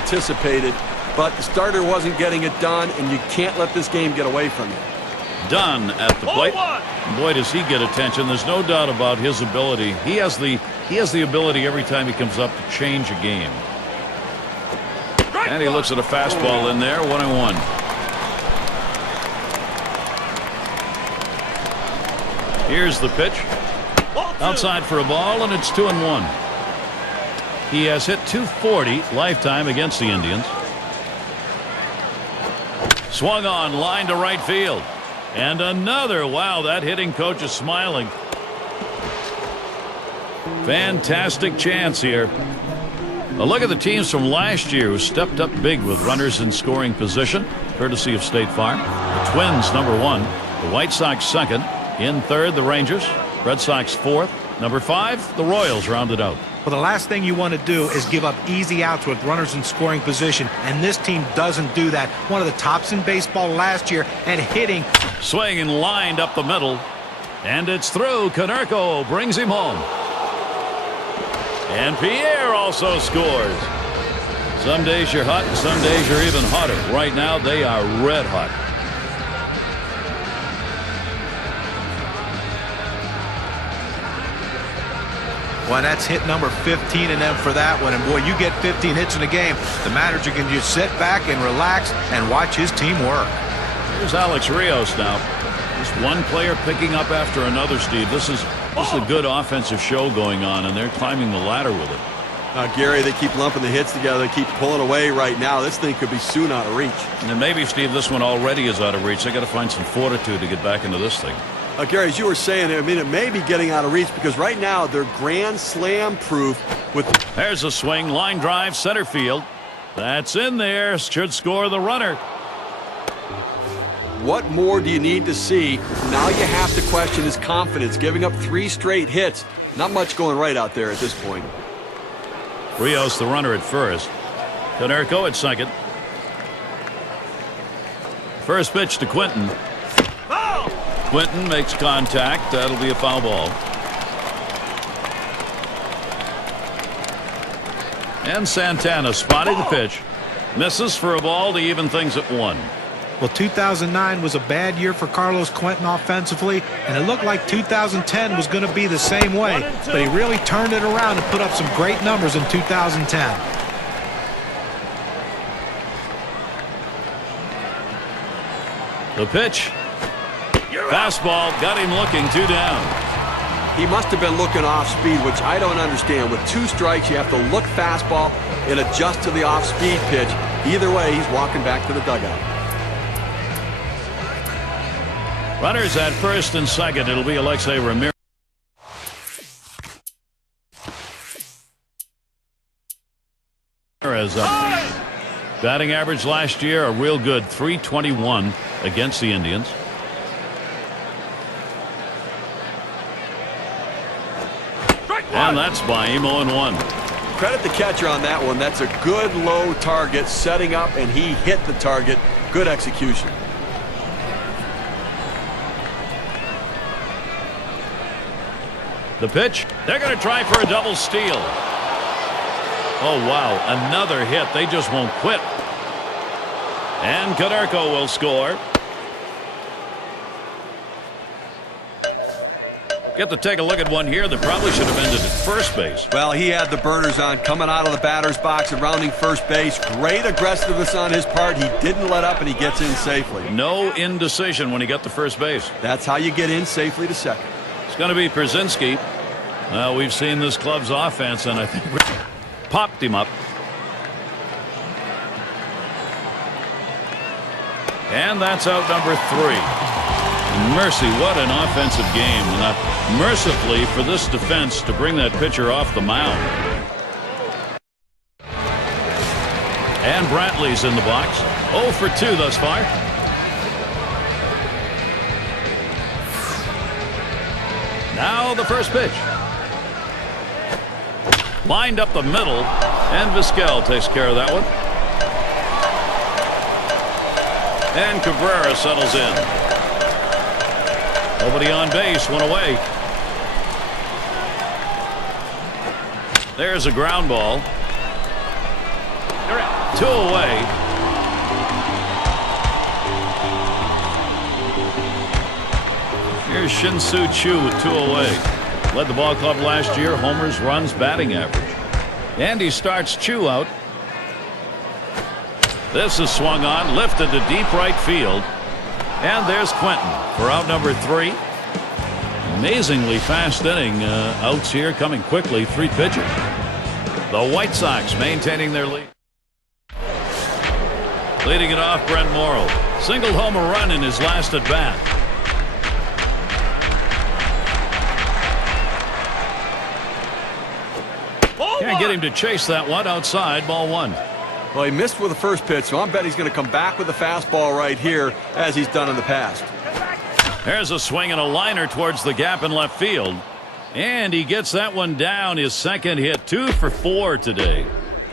anticipated, but the starter wasn't getting it done, and you can't let this game get away from you. Dunn at the plate. Boy, does he get attention. There's no doubt about his ability. He has the ability every time he comes up to change a game. And he looks at a fastball in there, 1-1. Here's the pitch. Outside for a ball, and it's 2-1. He has hit .240 lifetime against the Indians. Swung on, line to right field. And another. Wow, that hitting coach is smiling. Fantastic chance here. A look at the teams from last year who stepped up big with runners in scoring position, courtesy of State Farm. The Twins, #1. The White Sox, 2nd. In 3rd, the Rangers. Red Sox, 4th. #5, the Royals rounded out. Well, the last thing you want to do is give up easy outs with runners in scoring position, and this team doesn't do that. One of the tops in baseball last year, and hitting. Swing and lined up the middle, and it's through. Konerko brings him home. And Pierre also scores. Some days you're hot, and some days you're even hotter. Right now, they are red hot. Well, that's hit number 15 in them for that one. And, boy, you get 15 hits in a game. The manager can just sit back and relax and watch his team work. Here's Alex Rios now. Just one player picking up after another, Steve. This is a good offensive show going on, and they're climbing the ladder with it. Gary, they keep lumping the hits together. They keep pulling away right now. This thing could be soon out of reach. And then maybe, Steve, this one already is out of reach. They got to find some fortitude to get back into this thing. Gary, as you were saying, I mean, it may be getting out of reach because right now they're grand slam proof with. There's a swing, line drive, center field. That's in there. Should score the runner. What more do you need to see? Now you have to question his confidence. Giving up 3 straight hits. Not much going right out there at this point. Rios, the runner at first. Konerko at second. First pitch to Quinton. Quinton makes contact. That'll be a foul ball. And Santana spotting the pitch. Misses for a ball to even things at 1. Well, 2009 was a bad year for Carlos Quentin offensively, and it looked like 2010 was going to be the same way. But he really turned it around and put up some great numbers in 2010. The pitch. Fastball got him looking, 2 down. He must have been looking off speed, which I don't understand. With 2 strikes, you have to look fastball and adjust to the off speed pitch. Either way, he's walking back to the dugout. Runners at first and second. It'll be Alexei Ramirez. Up. Batting average last year, a real good .321 against the Indians. And that's by him, 0-1. Credit the catcher on that one. That's a good low target, setting up, and he hit the target. Good execution. The pitch. They're going to try for a double steal. Oh, wow. Another hit. They just won't quit. And Konerko will score. Get to take a look at one here that probably should have ended at first base. Well, he had the burners on coming out of the batter's box and rounding first base. Great aggressiveness on his part. He didn't let up, and he gets in safely. No indecision when he got to first base. That's how you get in safely to second. It's going to be Przinski. Well, we've seen this club's offense, and I think we popped him up. And that's out number 3. Mercy, what an offensive game. Mercifully for this defense to bring that pitcher off the mound. And Brantley's in the box. 0 for 2 thus far. Now the first pitch. Lined up the middle, and Vizquel takes care of that one. And Cabrera settles in. Nobody on base, 1 away. There's a ground ball. 2 away. Here's Shin-Soo Choo with 2 away. Led the ball club last year. Homers, runs, batting average. And he starts Choo out. This is swung on, lifted to deep right field. And there's Quentin for out number 3. Amazingly fast inning. Outs here coming quickly. 3 pitches. The White Sox maintaining their lead. Leading it off, Brent Morrow. Single homer run in his last at bat. Can't get him to chase that one. Outside, ball 1. Well, he missed with the first pitch, so I bet he's going to come back with the fastball right here, as he's done in the past. There's a swing and a liner towards the gap in left field. And he gets that one down. His second hit. 2 for 4 today.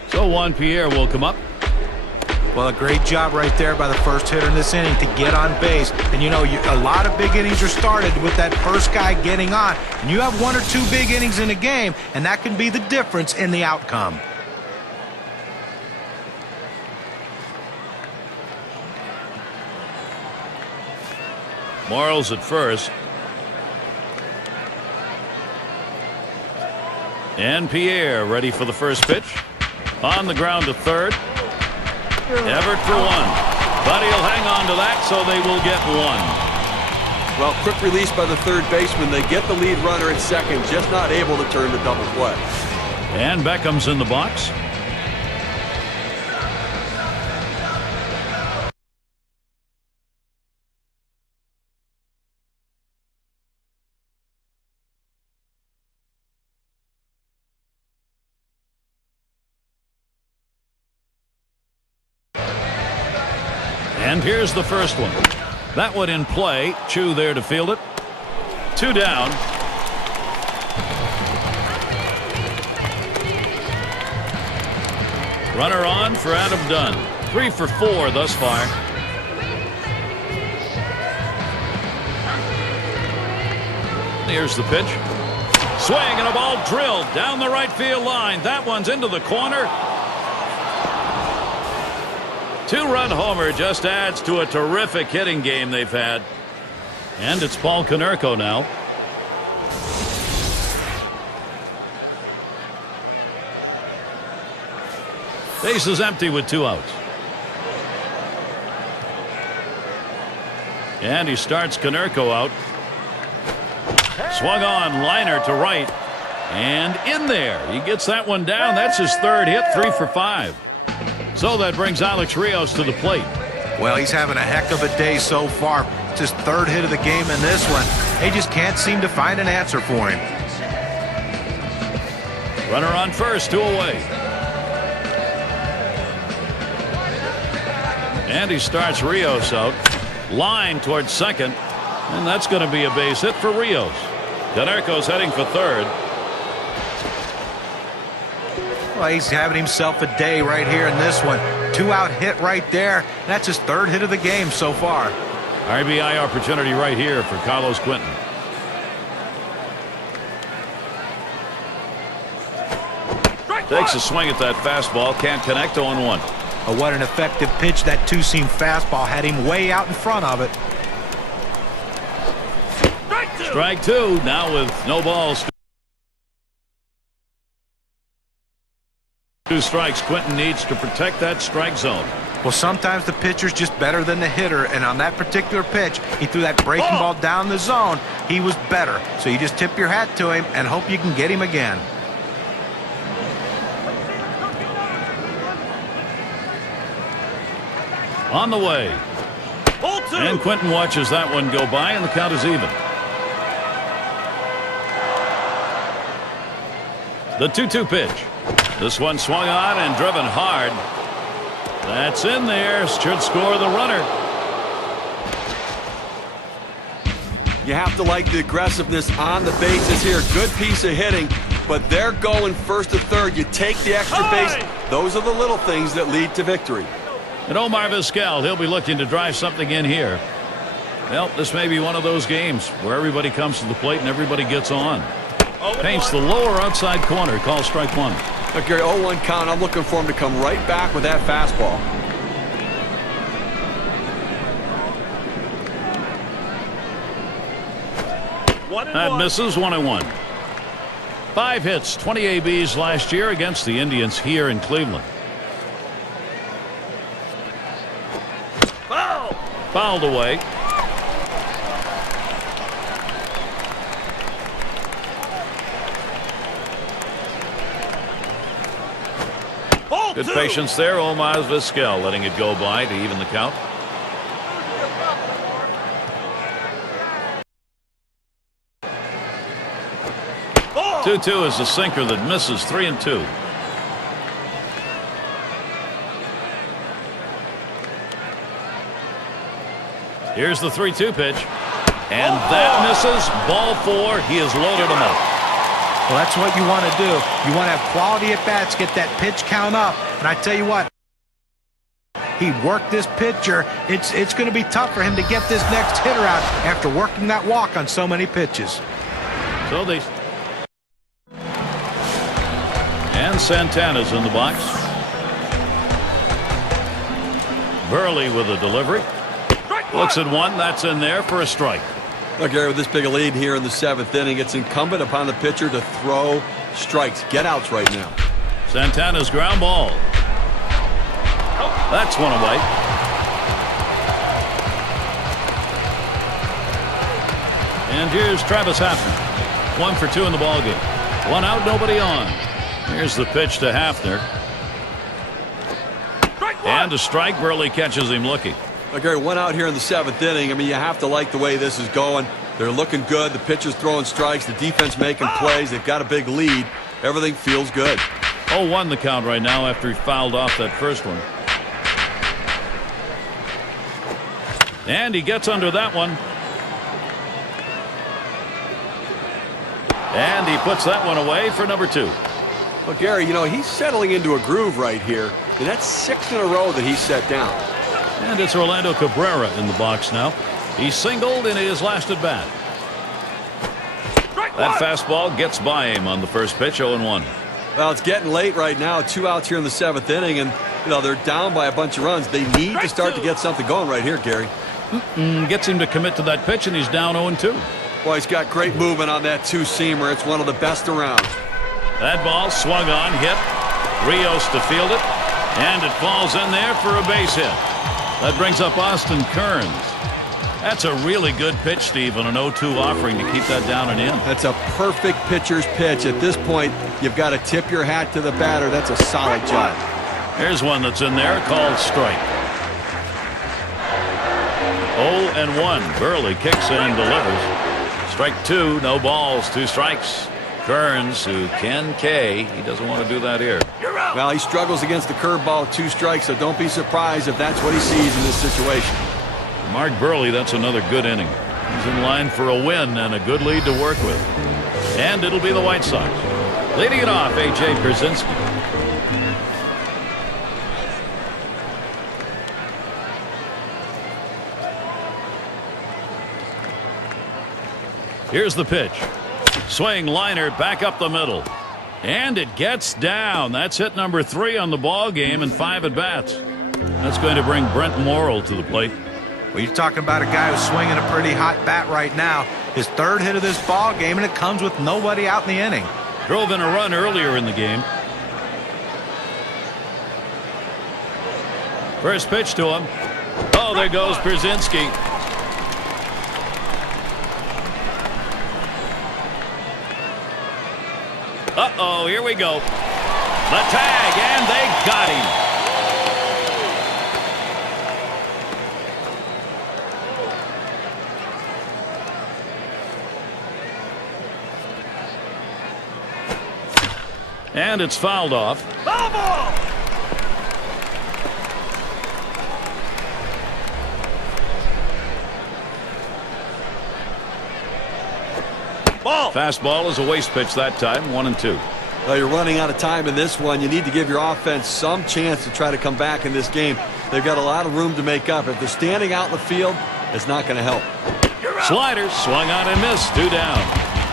So Juan Pierre will come up. Well, a great job right there by the first hitter in this inning to get on base. And, you know, a lot of big innings are started with that first guy getting on. And you have 1 or 2 big innings in a game, and that can be the difference in the outcome. Morrow's at first. And Pierre ready for the first pitch. On the ground to third. Everett for 1. But he'll hang on to that, so they will get 1. Well, quick release by the third baseman. They get the lead runner at second, just not able to turn the double play. And Beckham's in the box. And here's the first one. That one in play. Choo there to field it. 2 down. Runner on for Adam Dunn. 3 for 4 thus far. Here's the pitch. Swing and a ball drilled down the right field line. That one's into the corner. 2-run homer just adds to a terrific hitting game they've had. And it's Paul Konerko now. Base is empty with 2 outs. And he starts Konerko out. Swung on, liner to right. And in there. He gets that one down. That's his 3rd hit, 3 for 5. So that brings Alex Rios to the plate. Well, he's having a heck of a day so far. It's his 3rd hit of the game in this one. They just can't seem to find an answer for him. Runner on first, 2 away. And he starts Rios out. Line towards second. And that's going to be a base hit for Rios. Konerko's heading for 3rd. Well, he's having himself a day right here in this one. 2-out hit right there. That's his 3rd hit of the game so far. RBI opportunity right here for Carlos Quentin. Takes a swing at that fastball. Can't connect. 0-1. Oh, what an effective pitch. That 2-seam fastball had him way out in front of it. Strike 2 now with no balls. 2 strikes. Quentin needs to protect that strike zone. Well, sometimes the pitcher's just better than the hitter, and on that particular pitch, he threw that breaking ball down the zone. He was better. So you just tip your hat to him and hope you can get him again. On the way. And Quentin watches that one go by, and the count is even. The 2-2 pitch. This one swung on and driven hard. That's in there. Should score the runner. You have to like the aggressiveness on the bases here. Good piece of hitting, but they're going first to third. You take the extra base. Those are the little things that lead to victory. And Omar Vizquel, he'll be looking to drive something in here. Well, this may be one of those games where everybody comes to the plate and everybody gets on. Paints the lower outside corner. Call strike 1. Look, Gary, 0-1 count. I'm looking for him to come right back with that fastball. That misses 1-1. 5 hits, 20 ABs last year against the Indians here in Cleveland. Fouled away. Good patience there. Omar Vizquel letting it go by to even the count. Oh. 2-2 is the sinker that misses. 3-2. Here's the 3-2 pitch. And that misses. Ball 4. He has loaded them up. Well, that's what you want to do. You want to have quality at bats, get that pitch count up. And I tell you what, he worked this pitcher. It's going to be tough for him to get this next hitter out after working that walk on so many pitches. So they. And Santana's in the box. Burley with a delivery. Looks at one. That's in there for a strike. Look, Gary, with this big a lead here in the 7th inning, it's incumbent upon the pitcher to throw strikes, get outs right now. Santana's ground ball. That's one away. And here's Travis Hafner. 1 for 2 in the ballgame. 1 out, nobody on. Here's the pitch to Hafner. And a strike. Burley catches him looking. Look, Gary, 1 out here in the 7th inning. I mean, you have to like the way this is going. They're looking good. The pitcher's throwing strikes. The defense making plays. They've got a big lead. Everything feels good. 0-1 the count right now after he fouled off that first one. And he gets under that one. And he puts that one away for number 2. Well, Gary, you know, he's settling into a groove right here. And that's 6 in a row that he's set down. And it's Orlando Cabrera in the box now. He singled in his last at bat. That fastball gets by him on the first pitch. 0-1. Well, it's getting late right now. 2 outs here in the 7th inning, and you know they're down by a bunch of runs. They need to start to get something going right here, Gary. Gets him to commit to that pitch, and he's down 0-2. Boy, he's got great movement on that 2-seamer. It's one of the best around. That ball swung on, hit. Rios to field it, and it falls in there for a base hit. That brings up Austin Kearns. That's a really good pitch, Steve, on an 0-2 offering to keep that down and in. That's a perfect pitcher's pitch. At this point, you've got to tip your hat to the batter. That's a solid job. Here's one that's in there called strike. 0-1. Burley kicks and delivers. Strike 2, no balls, 2 strikes. Kearns, who can K, he doesn't want to do that here. Well, he struggles against the curveball, 2 strikes, so don't be surprised if that's what he sees in this situation. Mark Burley, that's another good inning. He's in line for a win and a good lead to work with. And it'll be the White Sox. Leading it off, A.J. Pierzynski. Here's the pitch. Swing, liner, back up the middle. And it gets down. That's hit number 3 on the ball game and 5 at-bats. That's going to bring Brent Morrill to the plate. Well, you're talking about a guy who's swinging a pretty hot bat right now. His 3rd hit of this ball game, and it comes with nobody out in the inning. Drove in a run earlier in the game. First pitch to him. Oh, there goes Pierzynski. Uh-oh, here we go. The tag, and they got him. And it's fouled off. Foul ball! Ball. Fastball is a waste pitch that time. 1-2. Well, you're running out of time in this one. You need to give your offense some chance to try to come back in this game. They've got a lot of room to make up. If they're standing out in the field, it's not going to help. Slider swung on and missed. 2 down.